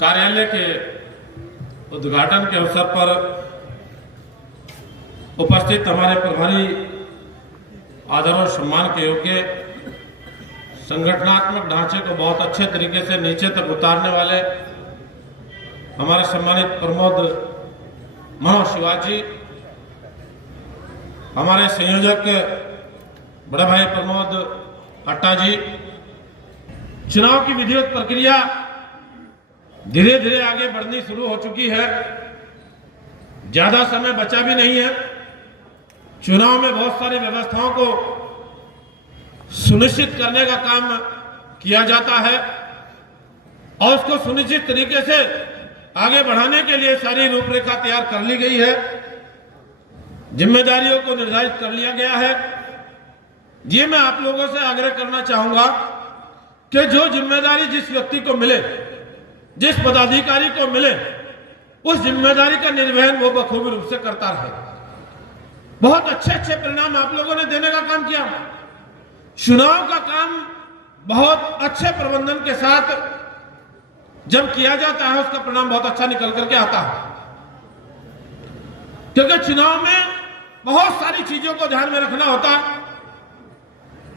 कार्यालय के उद्घाटन के अवसर पर उपस्थित हमारे प्रभारी आदर और सम्मान के योग्य संगठनात्मक ढांचे को बहुत अच्छे तरीके से नीचे तक उतारने वाले हमारे सम्मानित प्रमोद मनोज शिवाजी, हमारे संयोजक बड़े भाई प्रमोद अट्टा जी, चुनाव की विधिवत प्रक्रिया धीरे धीरे आगे बढ़नी शुरू हो चुकी है। ज्यादा समय बचा भी नहीं है। चुनाव में बहुत सारी व्यवस्थाओं को सुनिश्चित करने का काम किया जाता है और उसको सुनिश्चित तरीके से आगे बढ़ाने के लिए सारी रूपरेखा तैयार कर ली गई है। जिम्मेदारियों को निर्धारित कर लिया गया है। ये मैं आप लोगों से आग्रह करना चाहूंगा कि जो जिम्मेदारी जिस व्यक्ति को मिले, जिस पदाधिकारी को मिले, उस जिम्मेदारी का निर्वहन वो बखूबी रूप से करता रहे। बहुत अच्छे अच्छे परिणाम आप लोगों ने देने का काम किया। चुनाव का काम बहुत अच्छे प्रबंधन के साथ जब किया जाता है उसका परिणाम बहुत अच्छा निकल करके आता है, क्योंकि चुनाव में बहुत सारी चीजों को ध्यान में रखना होता है।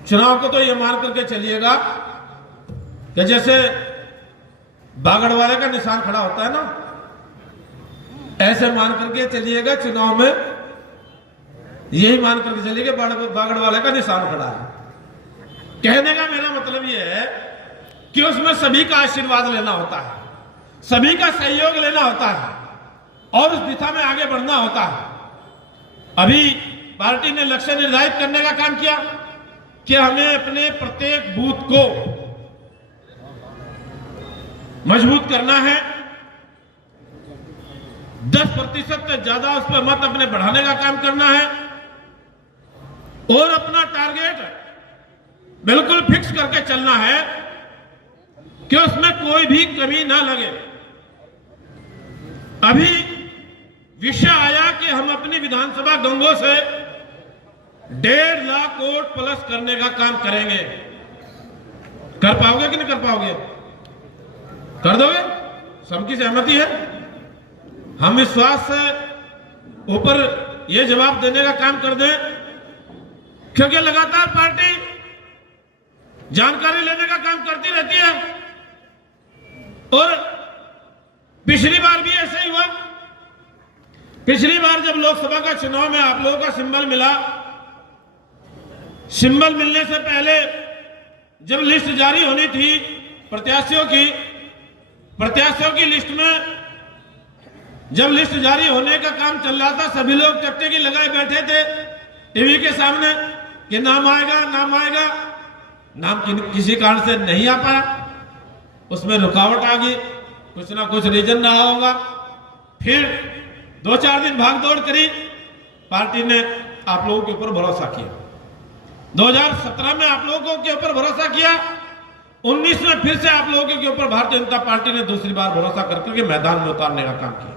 चुनाव को तो ये मान करके चलिएगा कि जैसे बागड़ वाले का निशान खड़ा होता है ना, ऐसे मान करके चलिएगा। चुनाव में यही मान करके चलिए बागड़ वाले का निशान खड़ा है। कहने का मेरा मतलब यह है कि उसमें सभी का आशीर्वाद लेना होता है, सभी का सहयोग लेना होता है और उस दिशा में आगे बढ़ना होता है। अभी पार्टी ने लक्ष्य निर्धारित करने का काम किया कि हमें अपने प्रत्येक बूथ को मजबूत करना है। 10% से ज्यादा उस पर मत अपने बढ़ाने का काम करना है और अपना टारगेट बिल्कुल फिक्स करके चलना है कि उसमें कोई भी कमी ना लगे। अभी विषय आया कि हम अपनी विधानसभा गंगों से 1.5 लाख वोट प्लस करने का काम करेंगे। कर पाओगे कि नहीं कर पाओगे? कर दोगे? सबकी सहमति है? हम विश्वास से ऊपर यह जवाब देने का काम कर दें, क्योंकि लगातार पार्टी जानकारी लेने का काम करती रहती है और पिछली बार भी ऐसा ही हुआ। पिछली बार जब लोकसभा का चुनाव में आप लोगों का सिंबल मिला, सिंबल मिलने से पहले जब लिस्ट जारी होनी थी प्रत्याशियों की लिस्ट में जब लिस्ट जारी होने का काम चल रहा था, सभी लोग चट्टे की लगाए बैठे थे टीवी के सामने कि नाम आएगा, नाम आएगा। नाम किसी कारण से नहीं आ पाया, उसमें रुकावट आ गई, कुछ ना कुछ रीजन रहा होगा। फिर 2-4 दिन भाग दौड़ करी, पार्टी ने आप लोगों के ऊपर भरोसा किया। 2017 में आप लोगों के ऊपर भरोसा किया, 19 में फिर से आप लोगों के ऊपर भारतीय जनता पार्टी ने दूसरी बार भरोसा करके मैदान में उतारने का काम किया।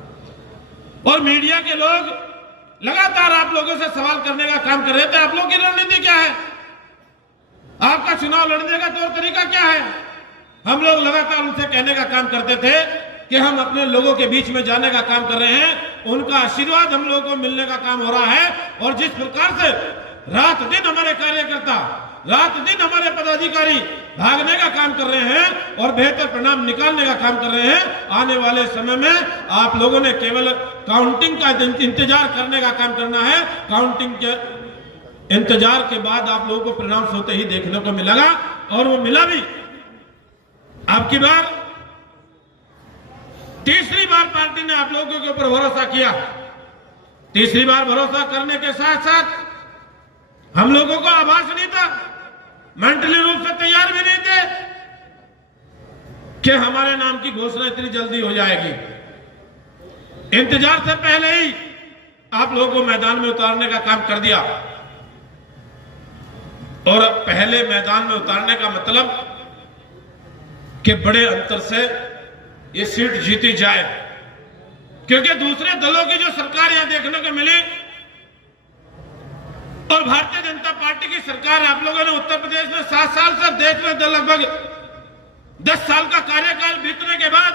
और मीडिया के लोग लगातार आप लोगों से सवाल करने का काम कर रहे थे, आप लोगों की रणनीति क्या है, आपका चुनाव लड़ने का तौर तरीका क्या है। हम लोग लगातार उनसे कहने का काम करते थे कि हम अपने लोगों के बीच में जाने का काम कर रहे हैं, उनका आशीर्वाद हम लोगों को मिलने का काम हो रहा है। और जिस प्रकार से रात दिन हमारे कार्यकर्ता, रात दिन हमारे पदाधिकारी भागने का काम कर रहे हैं और बेहतर परिणाम निकालने का काम कर रहे हैं, आने वाले समय में आप लोगों ने केवल काउंटिंग का इंतजार करने का काम करना है। काउंटिंग के इंतजार के बाद आप लोगों को परिणाम सोते ही देखने को मिलेगा और वो मिला भी। आपकी बार तीसरी बार पार्टी ने आप लोगों के ऊपर भरोसा किया। तीसरी बार भरोसा करने के साथ साथ हम लोगों को आभास नहीं था, मेंटली रूप से तैयार भी नहीं थे कि हमारे नाम की घोषणा इतनी जल्दी हो जाएगी। इंतजार से पहले ही आप लोगों को मैदान में उतारने का काम कर दिया। और पहले मैदान में उतारने का मतलब कि बड़े अंतर से ये सीट जीती जाए, क्योंकि दूसरे दलों की जो सरकार यहां देखने को मिली और भारतीय जनता पार्टी की सरकार, आप लोगों ने उत्तर प्रदेश में 7 साल से, देश में लगभग 10 साल का कार्यकाल बीतने के बाद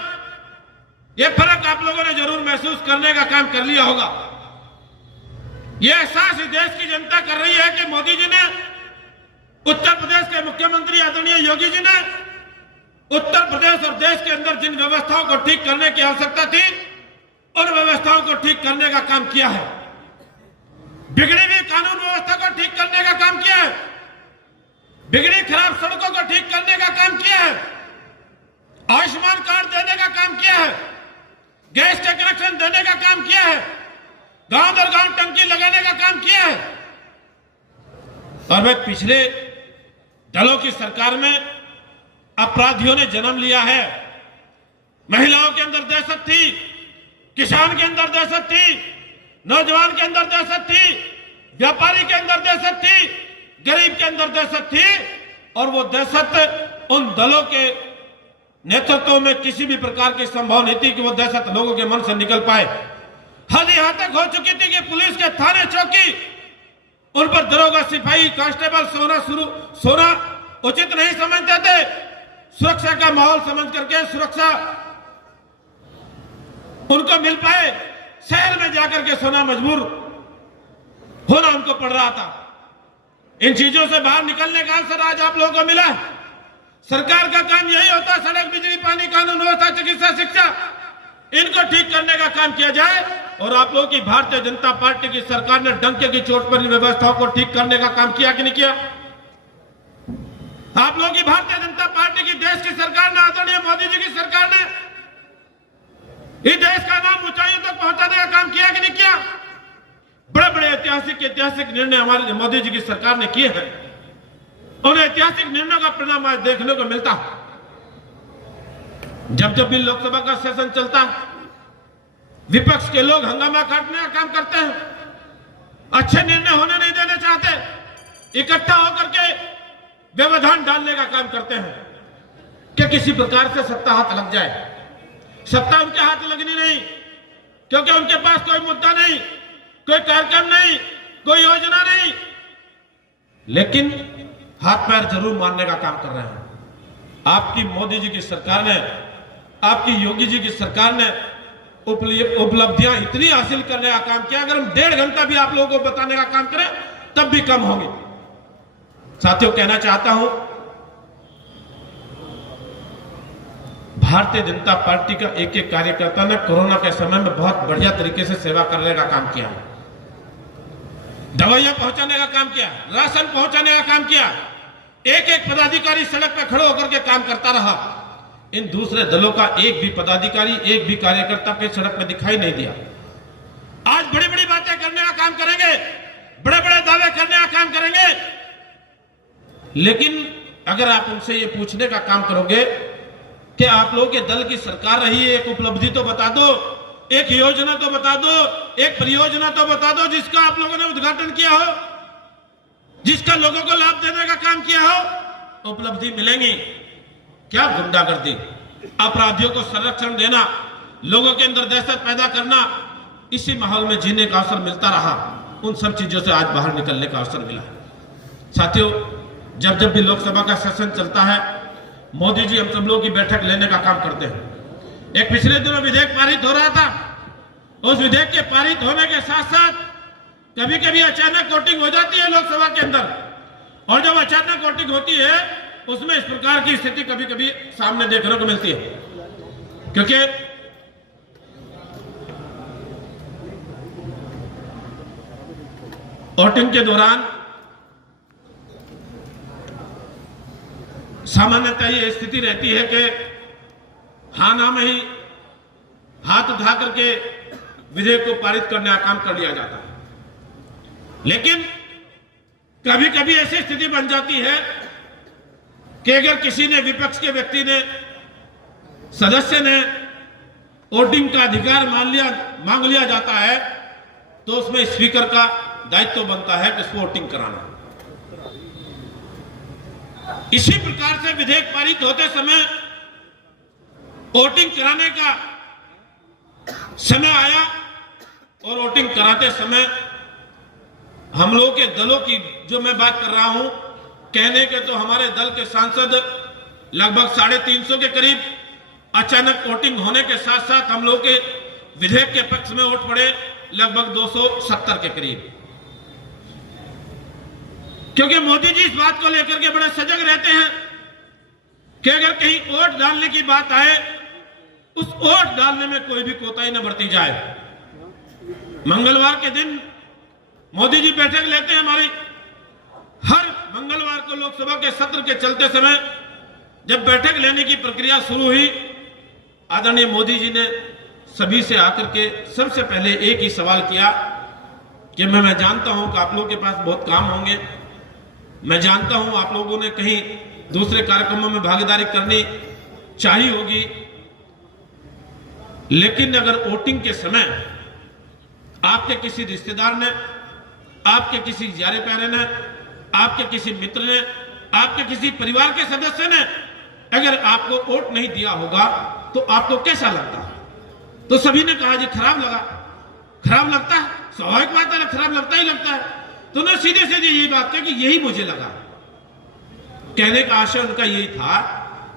ये फर्क आप लोगों ने जरूर महसूस करने का काम कर लिया होगा। ये एहसास इस देश की जनता कर रही है कि मोदी जी ने, उत्तर प्रदेश के मुख्यमंत्री आदरणीय योगी जी ने उत्तर प्रदेश और देश के अंदर जिन व्यवस्थाओं को ठीक करने की आवश्यकता थी, उन व्यवस्थाओं को ठीक करने का काम किया है। बिगड़ी हुई कानून व्यवस्था को ठीक करने का काम किया है, बिगड़ी खराब सड़कों को ठीक करने का काम किया है, आयुष्मान कार्ड देने का काम किया है, गैस के कनेक्शन देने का काम किया है, गांव दर गांव टंकी लगाने का काम किया है। और वह पिछले दलों की सरकार में अपराधियों ने जन्म लिया है। महिलाओं के अंदर दहशत थी, किसान के अंदर दहशत थी, नौजवान के अंदर दहशत थी, व्यापारी के अंदर दहशत थी, गरीब के अंदर दहशत थी। और वो दहशत उन दलों के नेतृत्व में किसी भी प्रकार की संभव नहीं थी कि वो दहशत लोगों के मन से निकल पाए। हद यहां तक हो चुकी थी कि पुलिस के थाने चौकी उन पर दरोगा, सिपाही, कांस्टेबल सोना उचित नहीं समझते थे। सुरक्षा का माहौल समझ करके सुरक्षा उनको मिल पाए, शहर में जाकर के सोना मजबूर होना उनको पड़ रहा था। इन चीजों से बाहर निकलने का अवसर आज आप लोगों को मिला। सरकार का काम यही होता है, सड़क, बिजली, पानी, कानून व्यवस्था, चिकित्सा, शिक्षा, इनको ठीक करने का काम किया जाए। और आप लोगों की भारतीय जनता पार्टी की सरकार ने डंके की चोट पर इन व्यवस्थाओं को ठीक करने का काम किया कि नहीं किया? आप लोगों की भारतीय जनता पार्टी की देश की सरकार ने, आदरणीय मोदी जी की सरकार ने इस देश का नाम ऊंचाइयों तक पहुंचाने का काम किया कि नहीं किया? बड़े बड़े ऐतिहासिक निर्णय हमारे मोदी जी की सरकार ने किए हैं। उन ऐतिहासिक निर्णयों का परिणाम आज देखने को मिलता। जब जब भी लोकसभा का सेशन चलता है, विपक्ष के लोग हंगामा काटने का काम करते हैं, अच्छे निर्णय होने नहीं देना चाहते, इकट्ठा होकर के व्यवधान डालने का काम करते हैं कि किसी प्रकार से सत्ता हाथ लग जाए। सत्ता उनके हाथ लगनी नहीं, क्योंकि उनके पास कोई मुद्दा नहीं, कोई कार्यक्रम नहीं, कोई योजना नहीं, लेकिन हाथ पैर जरूर मारने का काम कर रहे हैं। आपकी मोदी जी की सरकार ने, आपकी योगी जी की सरकार ने उपलब्धियां इतनी हासिल करने का काम किया, अगर हम 1.5 घंटा भी आप लोगों को बताने का काम करें तब भी कम होंगे। साथियों, कहना चाहता हूं, भारतीय जनता पार्टी का एक एक कार्यकर्ता ने कोरोना के समय में बहुत बढ़िया तरीके से सेवा करने का काम किया, दवाइयां पहुंचाने का काम किया, राशन पहुंचाने का काम किया। एक एक पदाधिकारी सड़क पर खड़े होकर के काम करता रहा। इन दूसरे दलों का एक भी पदाधिकारी, एक भी कार्यकर्ता के सड़क पर दिखाई नहीं दिया। आज बड़ी बड़ी बातें करने का काम करेंगे, बड़े बड़े दावे करने का काम करेंगे, लेकिन अगर आप उनसे ये पूछने का काम करोगे कि आप लोगों के दल की सरकार रही है, एक उपलब्धि तो बता दो, एक योजना तो बता दो, एक परियोजना तो बता दो जिसका आप लोगों ने उद्घाटन किया हो, जिसका लोगों को लाभ देने का काम किया हो। उपलब्धि मिलेंगी क्या? गुंडागर्दी, अपराधियों को संरक्षण देना, लोगों के अंदर दहशत पैदा करना, इसी माहौल में जीने का अवसर मिलता रहा। उन सब चीजों से आज बाहर निकलने का अवसर मिला। साथियों, जब जब भी लोकसभा का सेशन चलता है, मोदी जी हम सब लोगों की बैठक लेने का काम करते हैं। एक पिछले दिनों विधेयक पारित हो रहा था, उस विधेयक के पारित होने के साथ साथ कभी कभी अचानक वोटिंग हो जाती है लोकसभा के अंदर, और जब अचानक वोटिंग होती है उसमें इस प्रकार की स्थिति कभी कभी सामने देखने को मिलती है, क्योंकि वोटिंग के दौरान सामान्यतः ये स्थिति रहती है कि हाँ ना में ही हाथ उठा करके विधेयक को पारित करने का काम कर लिया जाता है। लेकिन कभी कभी ऐसी स्थिति बन जाती है कि अगर किसी ने, विपक्ष के व्यक्ति ने, सदस्य ने वोटिंग का अधिकार मांग लिया जाता है, तो उसमें स्पीकर का दायित्व बनता है कि उसको वोटिंग कराना। इसी प्रकार से विधेयक पारित होते समय वोटिंग कराने का समय आया, और वोटिंग कराते समय हम लोगों के दलों की जो मैं बात कर रहा हूं, कहने के तो हमारे दल के सांसद लगभग 350 के करीब अचानक वोटिंग होने के साथ साथ हम लोग के विधेयक के पक्ष में वोट पड़े लगभग 270 के करीब, क्योंकि मोदी जी इस बात को लेकर के बड़े सजग रहते हैं कि अगर कहीं वोट डालने की बात आए, उस वोट डालने में कोई भी कोताही न बरती जाए। मंगलवार के दिन मोदी जी बैठक लेते हैं हमारी। हर मंगलवार को लोकसभा के सत्र के चलते समय जब बैठक लेने की प्रक्रिया शुरू हुई, आदरणीय मोदी जी ने सभी से आकर के सबसे पहले एक ही सवाल किया कि मैं जानता हूं कि आप लोगों के पास बहुत काम होंगे, मैं जानता हूं आप लोगों ने कहीं दूसरे कार्यक्रमों में भागीदारी करनी चाहिए होगी, लेकिन अगर वोटिंग के समय आपके किसी रिश्तेदार ने, आपके किसी यारे प्यारे ने, आपके किसी मित्र ने, आपके किसी परिवार के सदस्य ने अगर आपको वोट नहीं दिया होगा तो आपको कैसा लगता है? तो सभी ने कहा जी खराब लगा। खराब लगता है, स्वाभाविक बात है, खराब लगता ही लगता है। तो उन्होंने सीधे सीधे यही बात कही कि यही मुझे लगा। कहने का आशय उनका यही था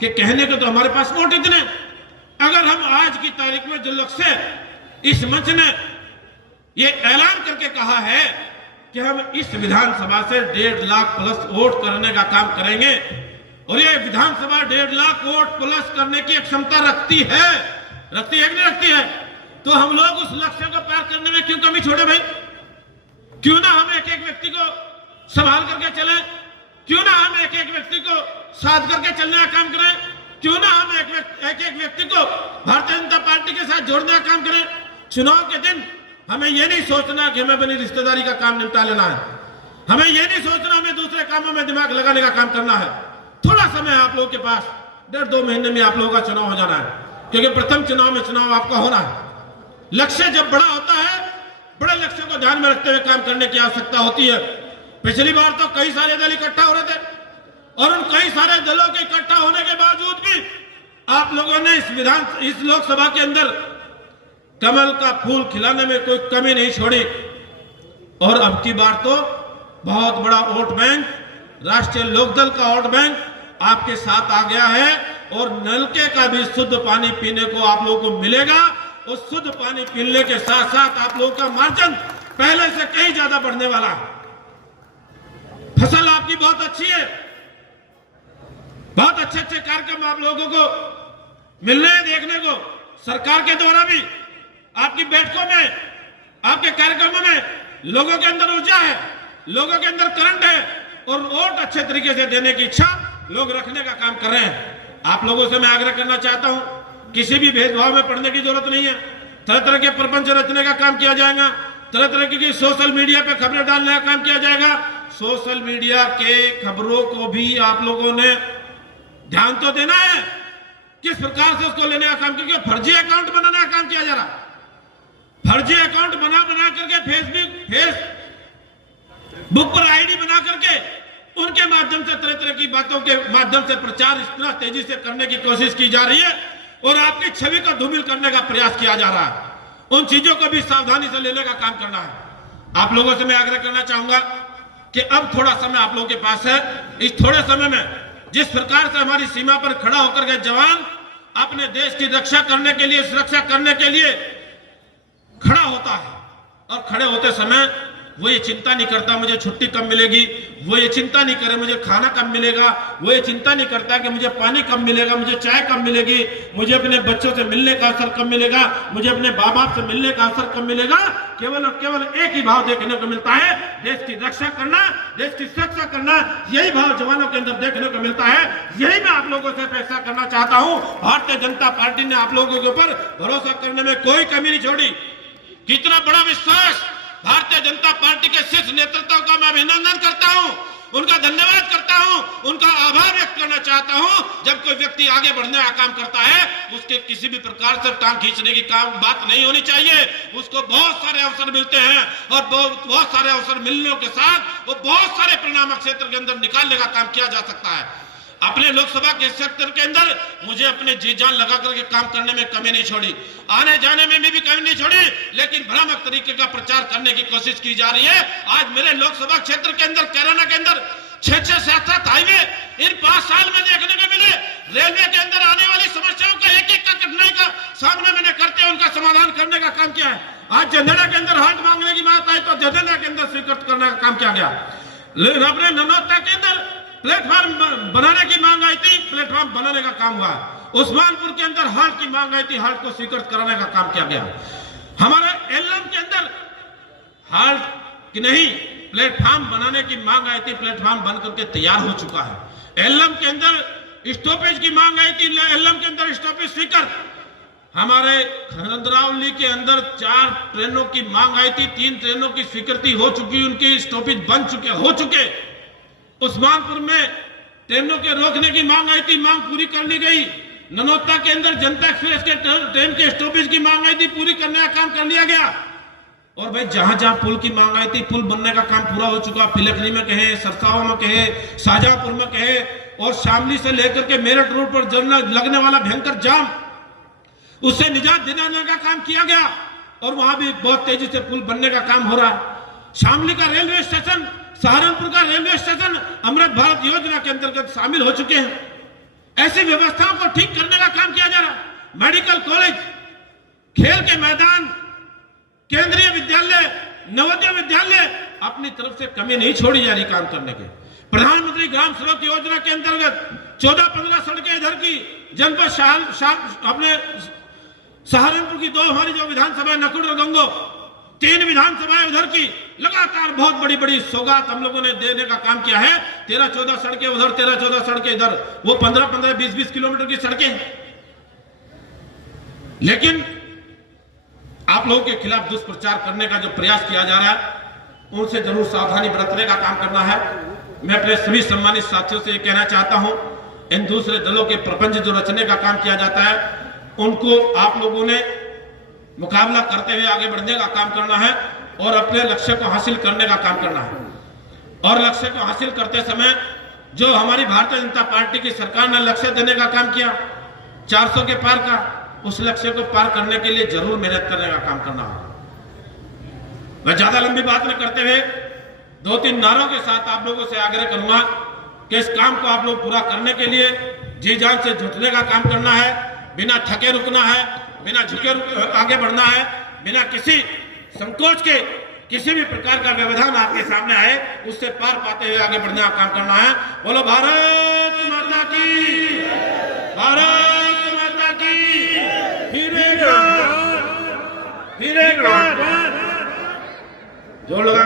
कि कहने को तो हमारे पास वोट इतने, अगर हम आज की तारीख में जो लक्ष्य इस मंच ने ये ऐलान करके कहा है कि हम इस विधानसभा से 1.5 लाख प्लस वोट करने का काम करेंगे, और ये विधानसभा 1.5 लाख वोट प्लस करने की क्षमता रखती है कि नहीं रखती है, तो हम लोग उस लक्ष्य को पार करने में क्यों कमी छोड़े भाई? क्यों ना हम एक एक व्यक्ति को संभाल करके चले, क्यों ना हम एक एक व्यक्ति को साथ करके चलने का काम करें, क्यों ना हम एक एक व्यक्ति को भारतीय जनता पार्टी के साथ जोड़ने का काम करें। चुनाव के दिन हमें यह नहीं सोचना कि हमें अपनी रिश्तेदारी का काम निपटा लेना है, हमें यह नहीं सोचना हमें दूसरे कामों में दिमाग लगाने का काम करना है। थोड़ा समय आप लोगों के पास, 1.5-2 महीने में आप लोगों का चुनाव हो जाना है, क्योंकि प्रथम चुनाव में चुनाव आपका होना है। लक्ष्य जब बड़ा होता है, बड़े लक्ष्य को ध्यान में रखते हुए काम करने की आवश्यकता होती है। पिछली बार तो कई सारे दल इकट्ठा हो रहे थे, और उन कई सारे दलों के इकट्ठा होने के बावजूद भी आप लोगों ने इस लोकसभा के अंदर कमल का फूल खिलाने में कोई कमी नहीं छोड़ी। और अब की बार तो बहुत बड़ा वोट बैंक, राष्ट्रीय लोकदल का वोट बैंक आपके साथ आ गया है, और नलके का भी शुद्ध पानी पीने को आप लोगों को मिलेगा। उस शुद्ध पानी पीने के साथ साथ आप लोगों का मार्जिन पहले से कहीं ज्यादा बढ़ने वाला है। फसल आपकी बहुत अच्छी है, बहुत अच्छे अच्छे कार्यक्रम आप लोगों को मिल रहे हैं देखने को। सरकार के द्वारा भी आपकी बैठकों में, आपके कार्यक्रमों में लोगों के अंदर ऊर्जा है, लोगों के अंदर करंट है, और वोट अच्छे तरीके से देने की इच्छा लोग रखने का काम कर रहे हैं। आप लोगों से मैं आग्रह करना चाहता हूं, किसी भी भेदभाव में पड़ने की जरूरत नहीं है। तरह तरह के प्रपंच रचने का काम किया जाएगा, तरह तरह की सोशल मीडिया पे खबरें डालने का काम किया जाएगा। सोशल मीडिया के खबरों को भी आप लोगों ने ध्यान तो देना है, किस प्रकार से उसको लेने का काम, क्योंकि फर्जी अकाउंट बनाने का काम किया जा रहा। फर्जी अकाउंट बना करके फेसबुक पर आईडी बना करके उनके माध्यम से तरह तरह की बातों के माध्यम से प्रचार इतना तेजी से करने की कोशिश की जा रही है, और आपकी छवि को धूमिल करने का प्रयास किया जा रहा है। उन चीजों को भी सावधानी से लेने का काम करना है। आप लोगों से मैं आग्रह करना चाहूंगा कि अब थोड़ा समय आप लोगों के पास है। इस थोड़े समय में जिस प्रकार से हमारी सीमा पर खड़ा होकर के जवान अपने देश की रक्षा करने के लिए, सुरक्षा करने के लिए खड़ा होता है, और खड़े होते समय वो ये चिंता नहीं करता मुझे छुट्टी कब मिलेगी, वो ये चिंता नहीं करे मुझे खाना कब मिलेगा, वो ये चिंता नहीं करता कि मुझे पानी कब मिलेगा, मुझे चाय कब मिलेगी, मुझे अपने बच्चों से मिलने का अवसर कब मिलेगा, मुझे अपने माँ बाप से मिलने का अवसर कब मिलेगा। केवल और केवल एक ही भाव देखने को मिलता है, देश की रक्षा करना, देश की सुरक्षा करना। यही भाव जवानों के अंदर देखने को मिलता है। यही मैं आप लोगों से फैसला करना चाहता हूँ। भारतीय जनता पार्टी ने आप लोगों के ऊपर भरोसा करने में कोई कमी नहीं छोड़ी। कितना बड़ा विश्वास भारतीय जनता पार्टी के शीर्ष नेतृत्व का मैं अभिनंदन करता हूं, उनका धन्यवाद करता हूं, उनका आभार व्यक्त करना चाहता हूं। जब कोई व्यक्ति आगे बढ़ने का काम करता है, उसके किसी भी प्रकार से टांग खींचने की बात नहीं होनी चाहिए। उसको बहुत सारे अवसर मिलते हैं, और बहुत सारे अवसर मिलने के साथ वो बहुत सारे परिणाम क्षेत्र के अंदर निकालने का काम किया जा सकता है। अपने लोकसभा के क्षेत्र के अंदर मुझे अपने जी जान लगा करके काम करने में कमी नहीं छोड़ी, आने जाने में भी कमी नहीं छोड़ी, लेकिन भ्रामक तरीके का प्रचार करने की कोशिश की जा रही है। आज मेरे लोकसभा क्षेत्र के अंदर, कैराना के अंदर छह 7 हाईवे इन 5 साल में देखने को मिले। रेलवे के अंदर आने वाली समस्याओं का एक एक का कठिनाई का सामना मैंने करते हुए उनका समाधान करने का काम किया है। आज जंदड़ा के अंदर हाथ मांगने की बात आई तो जंदड़ा के अंदर स्वीकृत करने का काम किया गया। अपने ननौता के अंदर प्लेटफॉर्म बनाने की मांग आई थी, प्लेटफॉर्म बनाने का काम हुआ। उस्मानपुर के अंदर हाल्ट की मांग आई थी, हाल्ट को स्वीकृत कराने का काम किया गया। हमारे एल्लम के अंदर हाल्ट की नहीं प्लेटफॉर्म बनाने की मांग आई थी, प्लेटफॉर्म बन करके तैयार हो चुका है। एल्लम के अंदर स्टॉपेज की मांग आई थी, एल्लम के अंदर स्टॉपेज स्वीकृत। हमारे खरंदरावली के अंदर 4 ट्रेनों की मांग आई थी, 3 ट्रेनों की स्वीकृति हो चुकी, उनके स्टॉपेज बन चुके हो चुके। उस्मानपुर में ट्रेनों के रोकने की मांग आई थी, मांग पूरी कर ली गई। ननौता के अंदर जनता एक्सप्रेस के ट्रेन के स्टॉपेज की मांग आई थी, पूरी करने का काम कर लिया गया। और भाई जहां जहां पुल की मांग आई थी, पुल बनने का काम पूरा हो चुका। फिलकनी में कहे, सरसावा में कहे, शाहजहांपुर में कहे, और शामली से लेकर के मेरठ रोड पर लगने वाला भयंकर जाम, उससे निजात दिलाने का काम किया गया। और वहां भी बहुत तेजी से पुल बनने का काम हो रहा है। शामली का रेलवे स्टेशन, सहारनपुर का रेलवे स्टेशन अमृत भारत योजना के अंतर्गत शामिल हो चुके हैं। ऐसी व्यवस्थाओं को ठीक करने का काम किया जा रहा है। मेडिकल कॉलेज, खेल के मैदान, केंद्रीय विद्यालय, नवोदय विद्यालय, अपनी तरफ से कमी नहीं छोड़ी जा रही काम करने के। प्रधानमंत्री ग्राम सड़क योजना के अंतर्गत 14-15 सड़कें इधर की, जनपद अपने सहारनपुर की 2 हमारी जो विधानसभा नकुड़ और गंगो, 3 विधानसभाएं उधर की, लगातार बहुत बड़ी बड़ी सौगात हम लोगों ने देने का काम किया है। 13-14 सड़कें उधर, 13-14 सड़कें इधर, वो 15-15, 20-20 किलोमीटर की सड़कें। लेकिन आप लोगों के खिलाफ दुष्प्रचार करने का जो प्रयास किया जा रहा है, उनसे जरूर सावधानी बरतने का काम करना है। मैं अपने सभी सम्मानित साथियों से ये कहना चाहता हूं, इन दूसरे दलों के प्रपंच जो रचने का काम किया जाता है, उनको आप लोगों ने मुकाबला करते हुए आगे बढ़ने का काम करना है और अपने लक्ष्य को हासिल करने का काम करना है। और लक्ष्य को हासिल करते समय जो हमारी भारतीय जनता पार्टी की सरकार ने लक्ष्य देने का काम किया 400 के पार का, उस लक्ष्य को पार करने के लिए जरूर मेहनत करने का काम करना होगा। मैं ज्यादा लंबी बात न करते हुए 2-3 नारों के साथ आप लोगों से आग्रह करूंगा कि इस काम को आप लोग पूरा करने के लिए जी जान से जुटने का काम करना है, बिना थके रुकना है, बिना झुके आगे बढ़ना है, बिना किसी संकोच के किसी भी प्रकार का व्यवधान आपके सामने आए उससे पार पाते हुए आगे बढ़ने का काम करना है। बोलो भारत माता की, भारत माता की। फिर एक बार जोर लगा